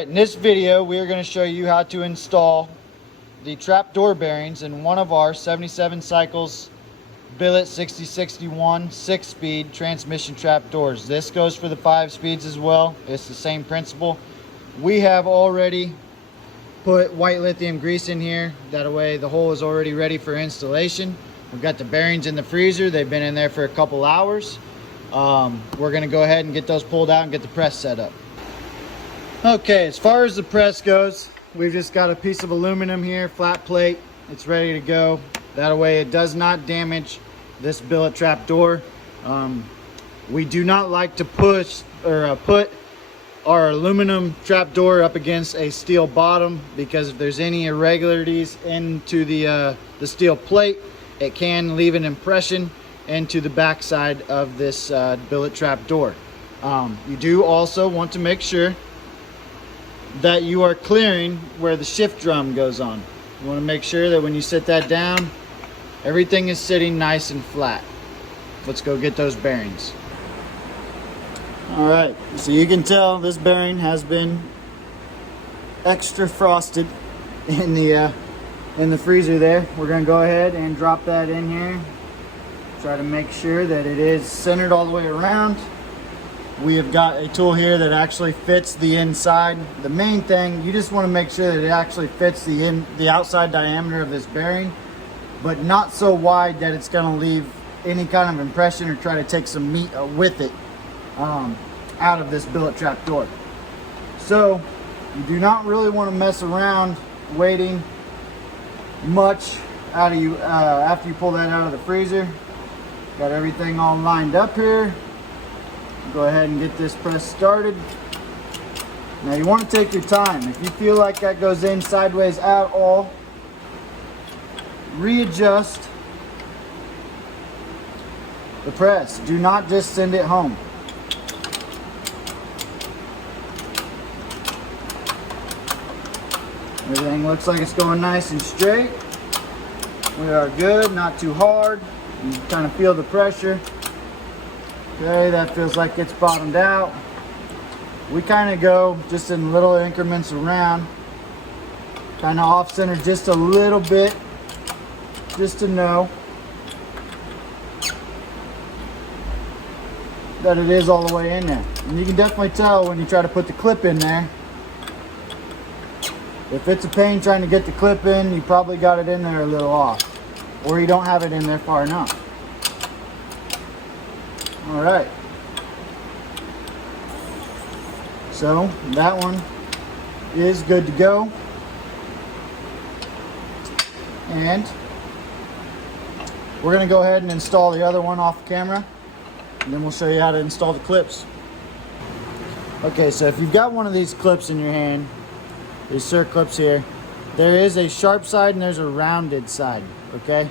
Alright, in this video we are going to show you how to install the trapdoor bearings in one of our 77 cycles billet 6061 6-speed transmission trapdoors. This goes for the 5 speeds as well. It's the same principle. We have already put white lithium grease in here. That way the hole is already ready for installation. We've got the bearings in the freezer. They've been in there for a couple hours. We're going to go ahead and get those pulled out and get the press set up. Okay, as far as the press goes, we've just got a piece of aluminum here, flat plate. It's ready to go. That way it does not damage this billet trap door. We do not like to push or put our aluminum trap door up against a steel bottom, because if there's any irregularities into the steel plate, it can leave an impression into the back side of this billet trap door. You do also want to make sure that you are clearing where the shift drum goes on. You want to make sure that when you sit that down, everything is sitting nice and flat. Let's go get those bearings. Alright, so you can tell this bearing has been extra frosted in the freezer there. We're going to go ahead and drop that in here. Try to make sure that it is centered all the way around. We have got a tool here that actually fits the inside. The main thing, you just want to make sure that it actually fits the outside diameter of this bearing, but not so wide that it's going to leave any kind of impression or try to take some meat with it out of this billet trap door. So you do not really want to mess around waiting much out of you after you pull that out of the freezer. Got everything all lined up here. Go ahead and get this press started. Now you want to take your time. If you feel like that goes in sideways at all, readjust the press. Do not just send it home. Everything looks like it's going nice and straight. We are good, not too hard. You can kind of feel the pressure. Okay, that feels like it's bottomed out. We kind of go just in little increments around, kind of off center just a little bit, just to know that it is all the way in there. And you can definitely tell when you try to put the clip in there. If it's a pain trying to get the clip in, you probably got it in there a little off, or you don't have it in there far enough. All right, so that one is good to go, and we're going to go ahead and install the other one off camera, and then we'll show you how to install the clips. Okay, so if you've got one of these clips in your hand, these circ clips here, there is a sharp side and there's a rounded side, okay?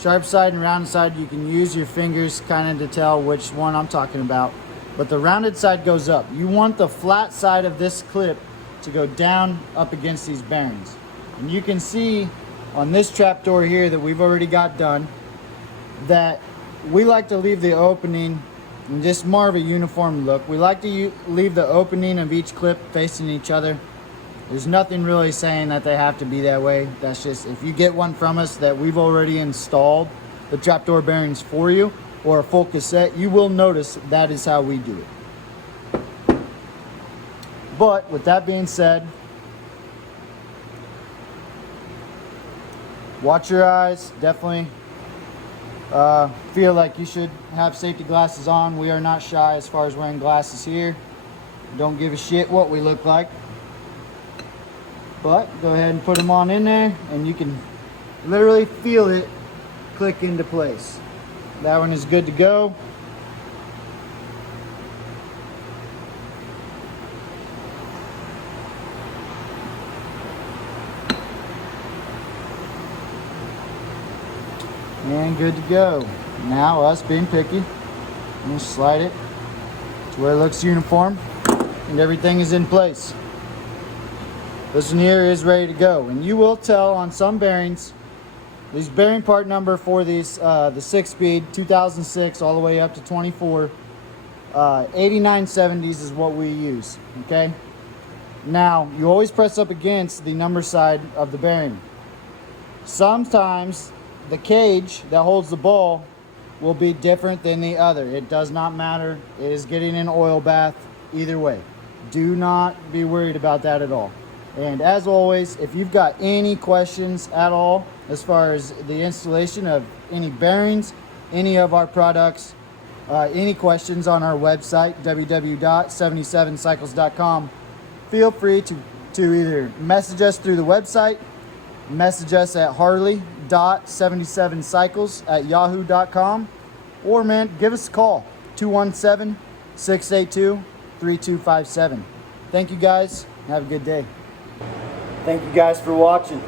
Sharp side and round side, you can use your fingers kind of to tell which one I'm talking about. But the rounded side goes up. You want the flat side of this clip to go down up against these bearings. And you can see on this trapdoor here that we've already got done that we like to leave the opening in just more of a uniform look. We like to leave the opening of each clip facing each other. There's nothing really saying that they have to be that way. That's just, if you get one from us that we've already installed the trapdoor bearings for you, or a full cassette, you will notice that is how we do it. But with that being said, watch your eyes. Definitely feel like you should have safety glasses on. We are not shy as far as wearing glasses here. Don't give a shit what we look like. But go ahead and put them on in there, and you can literally feel it click into place. That one is good to go. And good to go. Now, us being picky, I'm going to slide it to where it looks uniform and everything is in place. This one here is ready to go, and you will tell on some bearings, these bearing part number for these the 6-speed 2006 all the way up to 24 8970s is what we use. Okay, Now, you always press up against the number side of the bearing. Sometimes the cage that holds the ball will be different than the other. It does not matter. It is getting an oil bath either way. Do not be worried about that at all. And as always, if you've got any questions at all as far as the installation of any bearings, any of our products, any questions on our website, www.77cycles.com, feel free to either message us through the website, message us at harley.77cycles@yahoo.com, or man, give us a call, 217-682-3257. Thank you guys. Have a good day. Thank you guys for watching.